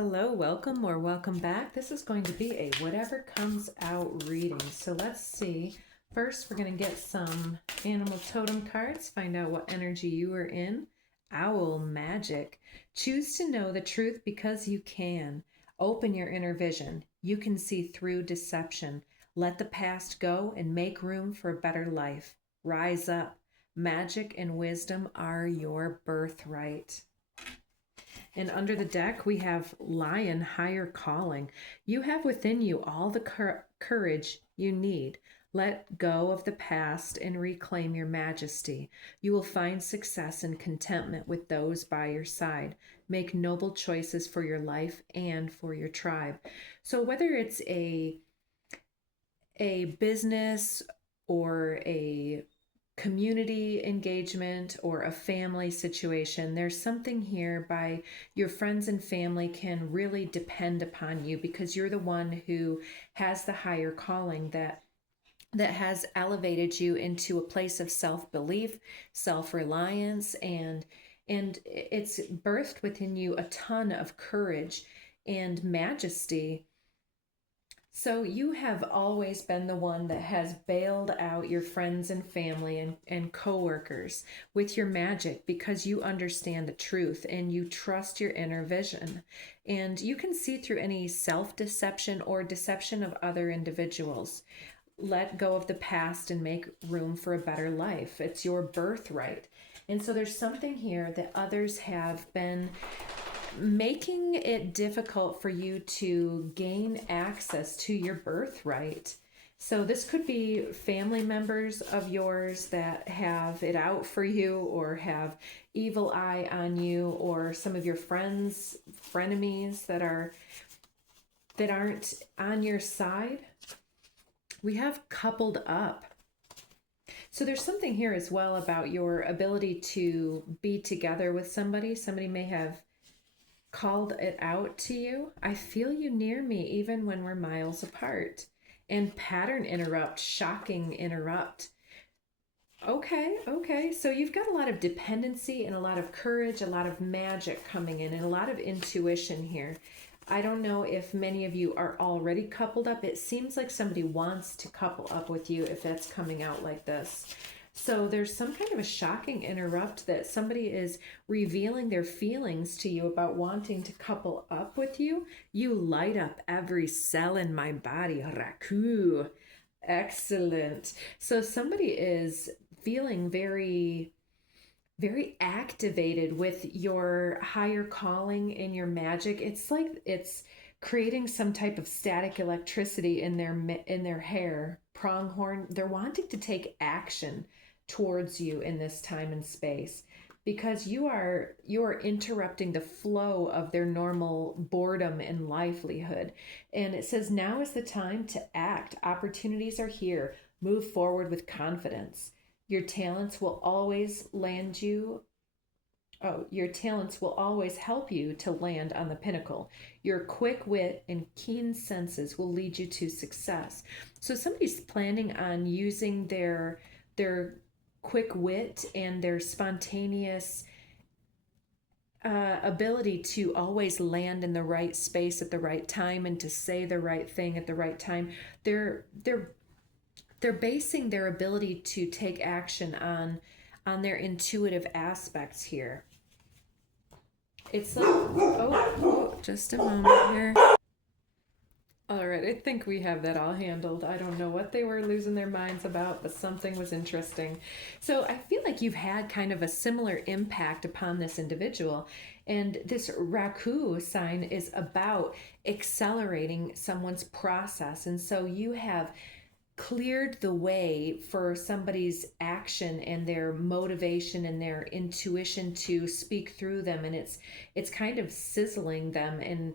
Hello, welcome or welcome back. This is going to be a whatever comes out reading. So let's see. First, we're going to get some animal totem cards, find out what energy you are in. Owl magic. Choose to know the truth because you can. Open your inner vision. You can see through deception. Let the past go and make room for a better life. Rise up. Magic and wisdom are your birthright. And under the deck, we have Lion, Higher Calling. You have within you all the courage you need. Let go of the past and reclaim your majesty. You will find success and contentment with those by your side. Make noble choices for your life and for your tribe. So whether it's a business or a community engagement or a family situation, there's something here by your friends and family can really depend upon you because you're the one who has the higher calling that has elevated you into a place of self-belief, self-reliance, and it's birthed within you a ton of courage and majesty. So you have always been the one that has bailed out your friends and family and coworkers with your magic because you understand the truth and you trust your inner vision. And you can see through any self-deception or deception of other individuals. Let go of the past and make room for a better life. It's your birthright. And so there's something here that others have been making it difficult for you to gain access to your birthright. So this could be family members of yours that have it out for you or have evil eye on you, or some of your friends, frenemies that aren't on your side. We have coupled up. So there's something here as well about your ability to be together with somebody. Somebody may have called it out to you. I feel you near me even when we're miles apart. And pattern interrupt, shocking interrupt. Okay. So you've got a lot of dependency and a lot of courage, a lot of magic coming in, and a lot of intuition here. I don't know if many of you are already coupled up. It seems like somebody wants to couple up with you if that's coming out like this. So there's some kind of a shocking interrupt that somebody is revealing their feelings to you about wanting to couple up with you. You light up every cell in my body. Raku. Excellent. So somebody is feeling very, very activated with your higher calling and your magic. It's like it's creating some type of static electricity in their hair, pronghorn. They're wanting to take action towards you in this time and space because you are interrupting the flow of their normal boredom and livelihood. And it says, now is the time to act. Opportunities are here. Move forward with confidence. Your talents will always help you to land on the pinnacle. Your quick wit and keen senses will lead you to success. So somebody's planning on using their quick wit and their spontaneous ability to always land in the right space at the right time and to say the right thing at the right time. They're basing their ability to take action on their intuitive aspects here. It's like, just a moment here. All right, I think we have that all handled. I don't know what they were losing their minds about, but something was interesting. So I feel like you've had kind of a similar impact upon this individual. And this Raku sign is about accelerating someone's process. And so you have cleared the way for somebody's action and their motivation and their intuition to speak through them. And it's kind of sizzling them and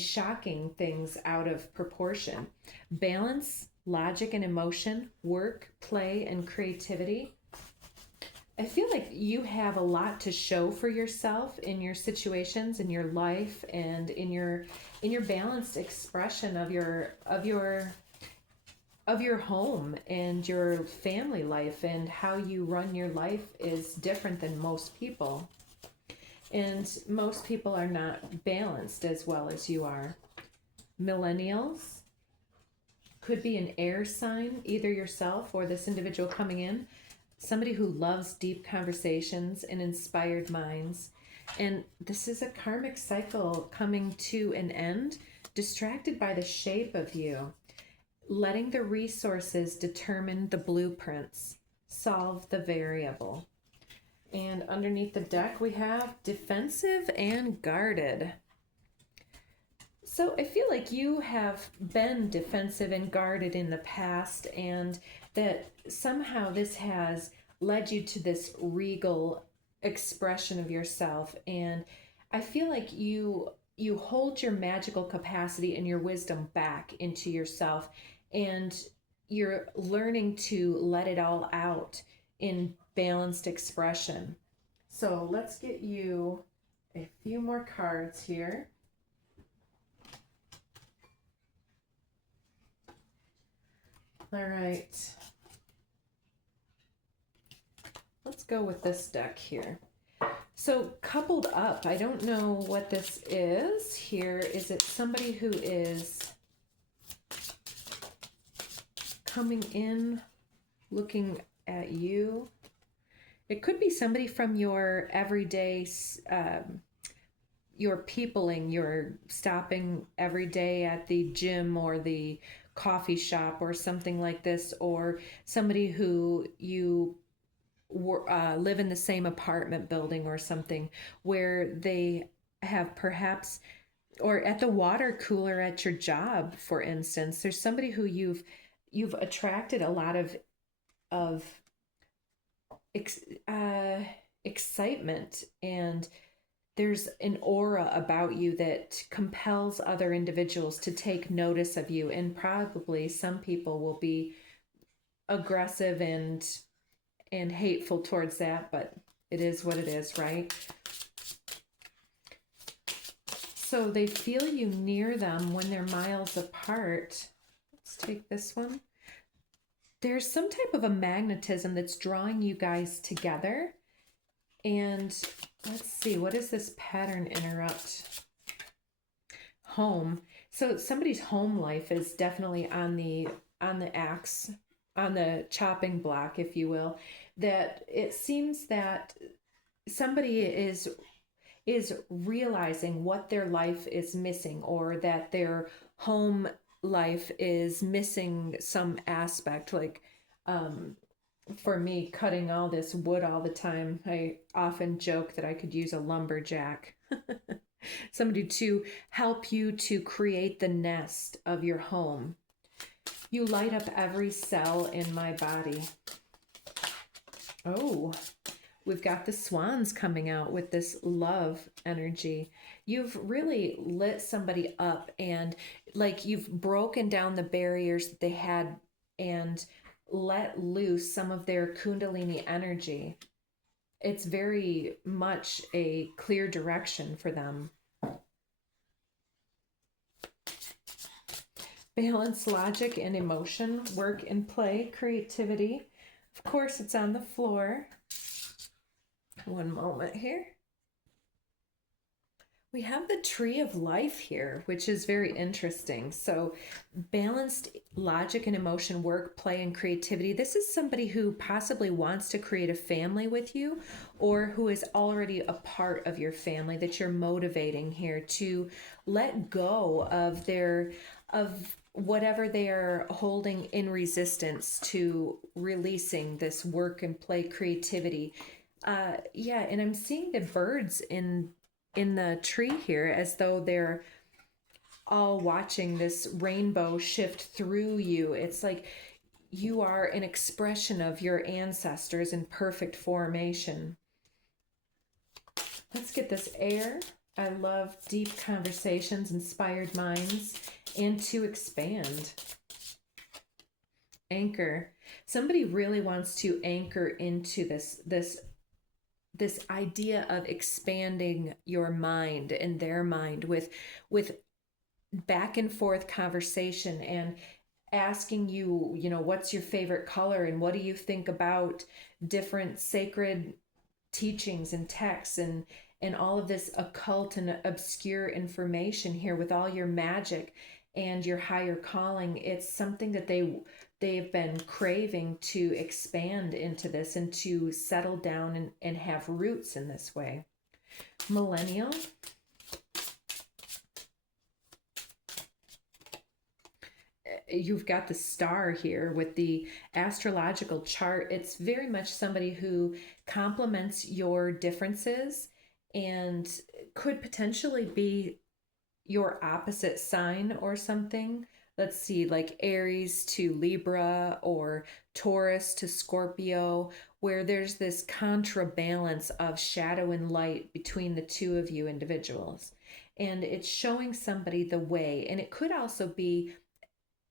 shocking things out of proportion. Balance, logic and emotion, work, play, and creativity. I feel like you have a lot to show for yourself in your situations, in your life, and in your balanced expression of your home and your family life, and how you run your life is different than most people. And most people are not balanced as well as you are. Millennials could be an air sign, either yourself or this individual coming in. Somebody who loves deep conversations and inspired minds. And this is a karmic cycle coming to an end, distracted by the shape of you, letting the resources determine the blueprints, solve the variable. And underneath the deck, we have defensive and guarded. So I feel like you have been defensive and guarded in the past, and that somehow this has led you to this regal expression of yourself. And I feel like you hold your magical capacity and your wisdom back into yourself, and you're learning to let it all out in balanced expression. So let's get you a few more cards here. All right. Let's go with this deck here. So coupled up, I don't know what this is here. Is it somebody who is coming in, looking at you? It could be somebody from your everyday, your peopling, you're stopping every day at the gym or the coffee shop or something like this, or somebody who you live in the same apartment building or something, where they have perhaps, or at the water cooler at your job, for instance, there's somebody who you've attracted a lot of excitement, and there's an aura about you that compels other individuals to take notice of you. And probably some people will be aggressive and hateful towards that, but it is what it is, right? So they feel you near them when they're miles apart. Let's take this one. There's some type of a magnetism that's drawing you guys together. And let's see, what is this pattern interrupt? Home. So somebody's home life is definitely on the axe, on the chopping block, if you will. That it seems that somebody is realizing what their life is missing, or that their home life is missing some aspect. Like for me, cutting all this wood all the time, I often joke that I could use a lumberjack. Somebody to help you to create the nest of your home. You light up every cell in my body. Oh, we've got the swans coming out with this love energy. You've really lit somebody up, and like you've broken down the barriers that they had and let loose some of their Kundalini energy. It's very much a clear direction for them. Balance, logic, and emotion, work and play, creativity. Of course, it's on the floor. One moment here. We have the tree of life here, which is very interesting. So balanced logic and emotion, work, play, and creativity. This is somebody who possibly wants to create a family with you, or who is already a part of your family that you're motivating here to let go of whatever they are holding in resistance to releasing this work and play creativity. Yeah, and I'm seeing the birds in the tree here as though they're all watching this rainbow shift through you. It's like you are an expression of your ancestors in perfect formation. Let's get this air. I love deep conversations, inspired minds, and to expand. Anchor. Somebody really wants to anchor into this idea of expanding your mind and their mind with back and forth conversation, and asking you, what's your favorite color, and what do you think about different sacred teachings and texts, and and all of this occult and obscure information here with all your magic and your higher calling. It's something that they've been craving to expand into this and to settle down and have roots in this way. Millennial. You've got the star here with the astrological chart. It's very much somebody who complements your differences and could potentially be your opposite sign or something. Let's see, like Aries to Libra or Taurus to Scorpio, where there's this contrabalance of shadow and light between the two of you individuals. And it's showing somebody the way. And it could also be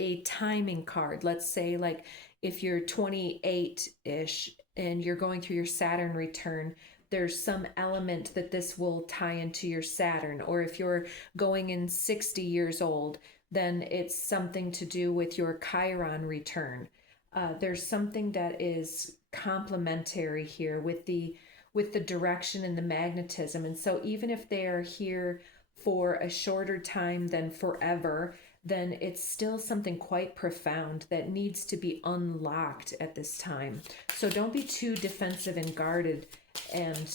a timing card. Let's say, like, if you're 28-ish and you're going through your Saturn return, there's some element that this will tie into your Saturn. Or if you're going in 60 years old, then it's something to do with your Chiron return. There's something that is complementary here with the direction and the magnetism. And so even if they are here for a shorter time than forever, then it's still something quite profound that needs to be unlocked at this time. So don't be too defensive and guarded and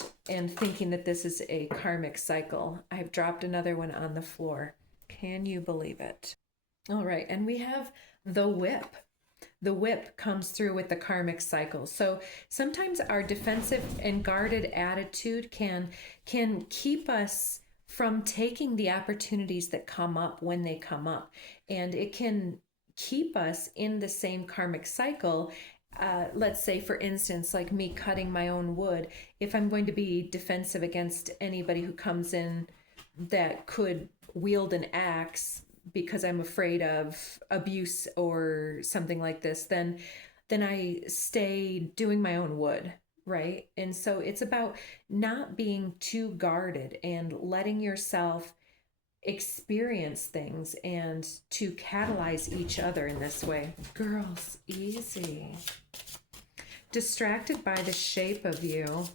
thinking that this is a karmic cycle. I've dropped another one on the floor. Can you believe it? All right, and we have the whip. The whip comes through with the karmic cycle. So sometimes our defensive and guarded attitude can keep us from taking the opportunities that come up when they come up. And it can keep us in the same karmic cycle. Let's say, for instance, like me cutting my own wood. If I'm going to be defensive against anybody who comes in that could wield an axe because I'm afraid of abuse or something like this, then I stay doing my own wood. Right? And so it's about not being too guarded and letting yourself experience things and to catalyze each other in this way. Girls, easy. Distracted by the shape of you.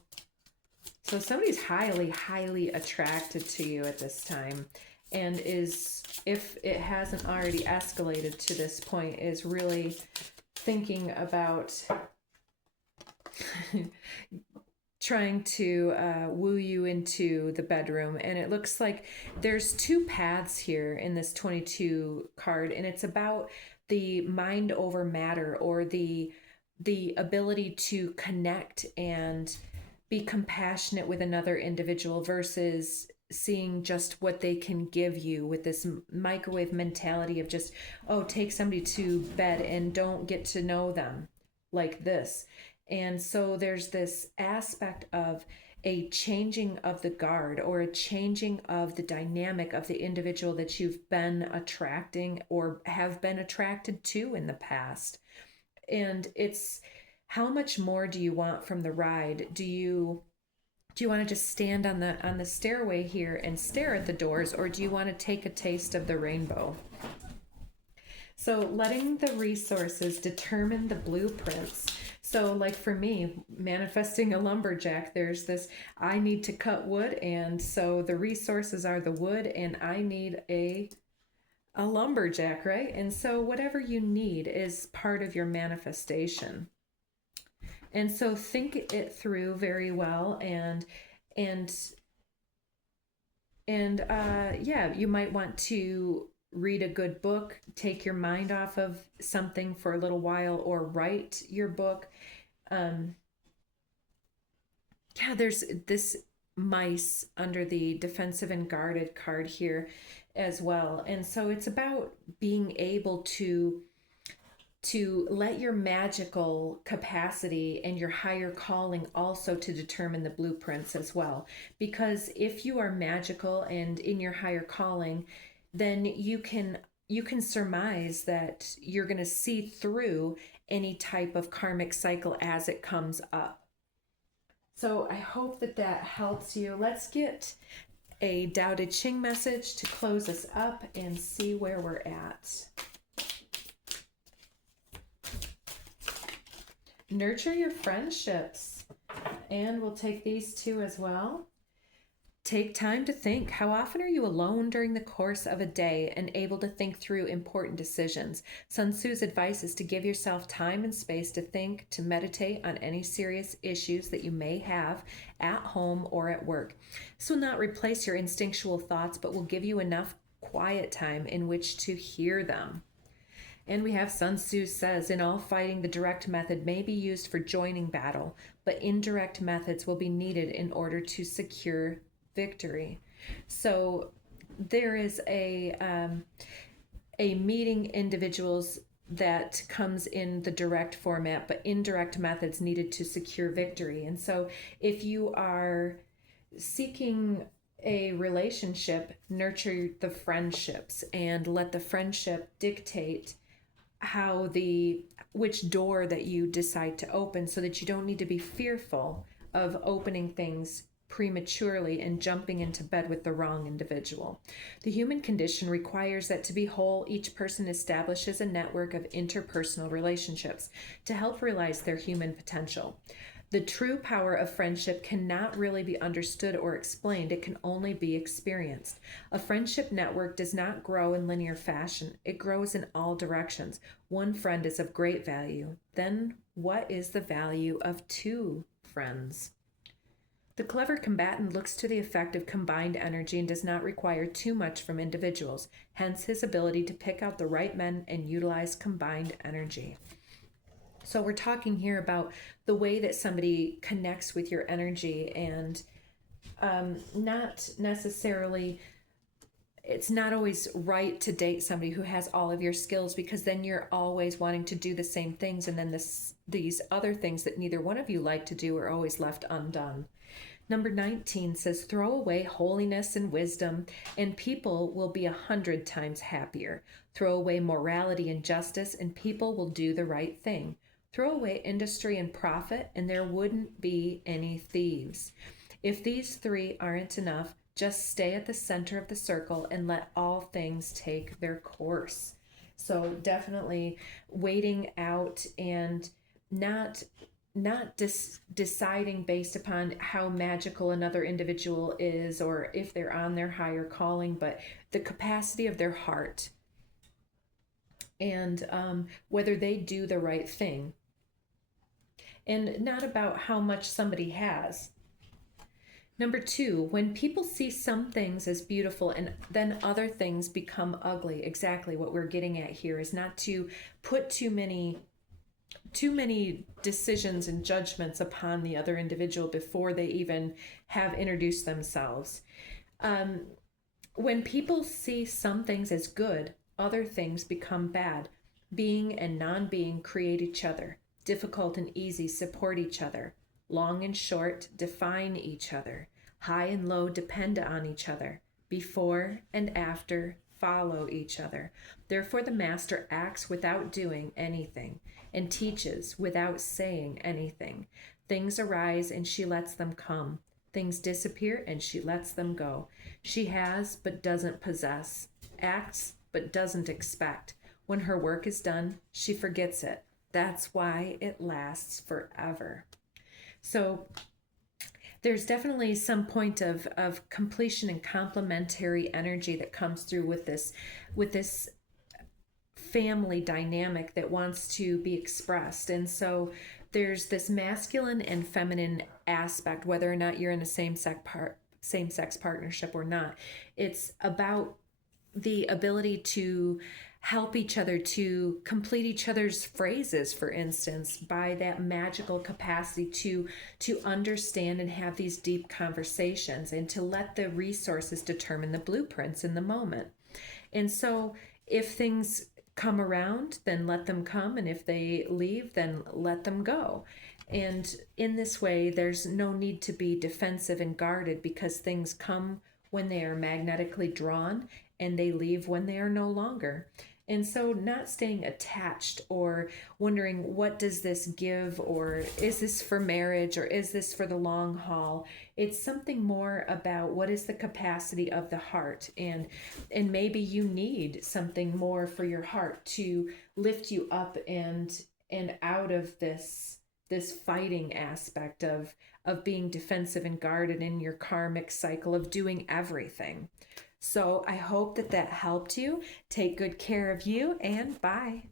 So somebody's highly, highly attracted to you at this time and is, if it hasn't already escalated to this point, is really thinking about trying to woo you into the bedroom. And it looks like there's two paths here in this 22 card, and it's about the mind over matter, or the ability to connect and be compassionate with another individual versus seeing just what they can give you with this microwave mentality of just, oh, take somebody to bed and don't get to know them like this. And so there's this aspect of a changing of the guard, or a changing of the dynamic of the individual that you've been attracting or have been attracted to in the past. And it's, how much more do you want from the ride? Do you want to just stand on the stairway here and stare at the doors, or do you want to take a taste of the rainbow? So letting the resources determine the blueprints. So like for me, manifesting a lumberjack, there's this, I need to cut wood, and so the resources are the wood, and I need a lumberjack, right? And so whatever you need is part of your manifestation. And so think it through very well, and yeah, you might want to read a good book, take your mind off of something for a little while, or write your book. Yeah, there's this mice under the defensive and guarded card here as well. And so it's about being able to let your magical capacity and your higher calling also to determine the blueprints as well. Because if you are magical and in your higher calling, then you can surmise that you're going to see through any type of karmic cycle as it comes up. So I hope that helps you. Let's get a doubted Ching message to close us up and see where we're at. Nurture your friendships. And we'll take these two as well. Take time to think. How often are you alone during the course of a day and able to think through important decisions? Sun Tzu's advice is to give yourself time and space to think, to meditate on any serious issues that you may have at home or at work. This will not replace your instinctual thoughts, but will give you enough quiet time in which to hear them. And we have Sun Tzu says, in all fighting, the direct method may be used for joining battle, but indirect methods will be needed in order to secure victory. So there is a meeting individuals that comes in the direct format, but indirect methods needed to secure victory. And so if you are seeking a relationship, nurture the friendships and let the friendship dictate which door that you decide to open, so that you don't need to be fearful of opening things prematurely and jumping into bed with the wrong individual. The human condition requires that to be whole, each person establishes a network of interpersonal relationships to help realize their human potential. The true power of friendship cannot really be understood or explained. It can only be experienced. A friendship network does not grow in linear fashion. It grows in all directions. One friend is of great value. Then what is the value of two friends? The clever combatant looks to the effect of combined energy and does not require too much from individuals, hence his ability to pick out the right men and utilize combined energy. So we're talking here about the way that somebody connects with your energy, and not necessarily, it's not always right to date somebody who has all of your skills, because then you're always wanting to do the same things, and then these other things that neither one of you like to do are always left undone. Number 19 says, throw away holiness and wisdom, and people will be 100 times happier. Throw away morality and justice, and people will do the right thing. Throw away industry and profit, and there wouldn't be any thieves. If these three aren't enough, just stay at the center of the circle and let all things take their course. So definitely waiting out and not deciding based upon how magical another individual is or if they're on their higher calling, but the capacity of their heart and whether they do the right thing, and not about how much somebody has. Number 2, when people see some things as beautiful and then other things become ugly, exactly what we're getting at here is not to put too many decisions and judgments upon the other individual before they even have introduced themselves. When people see some things as good, other things become bad. Being and non-being create each other. Difficult and easy support each other. Long and short define each other. High and low depend on each other. Before and after follow each other. Therefore the master acts without doing anything and teaches without saying anything. Things arise and she lets them come. Things disappear and she lets them go. She has but doesn't possess. Acts but doesn't expect. When her work is done, she forgets it. That's why it lasts forever. So there's definitely some point of completion and complementary energy that comes through with this family dynamic that wants to be expressed. And so there's this masculine and feminine aspect, whether or not you're in a same-sex partnership or not. It's about the ability to help each other, to complete each other's phrases, for instance, by that magical capacity to understand and have these deep conversations and to let the resources determine the blueprints in the moment. And so if things come around, then let them come. And if they leave, then let them go. And in this way, there's no need to be defensive and guarded, because things come when they are magnetically drawn and they leave when they are no longer. And so not staying attached or wondering, what does this give, or is this for marriage, or is this for the long haul? It's something more about what is the capacity of the heart, and maybe you need something more for your heart to lift you up and out of this this fighting aspect of being defensive and guarded in your karmic cycle of doing everything. So I hope that helped you. Take good care of you, and bye.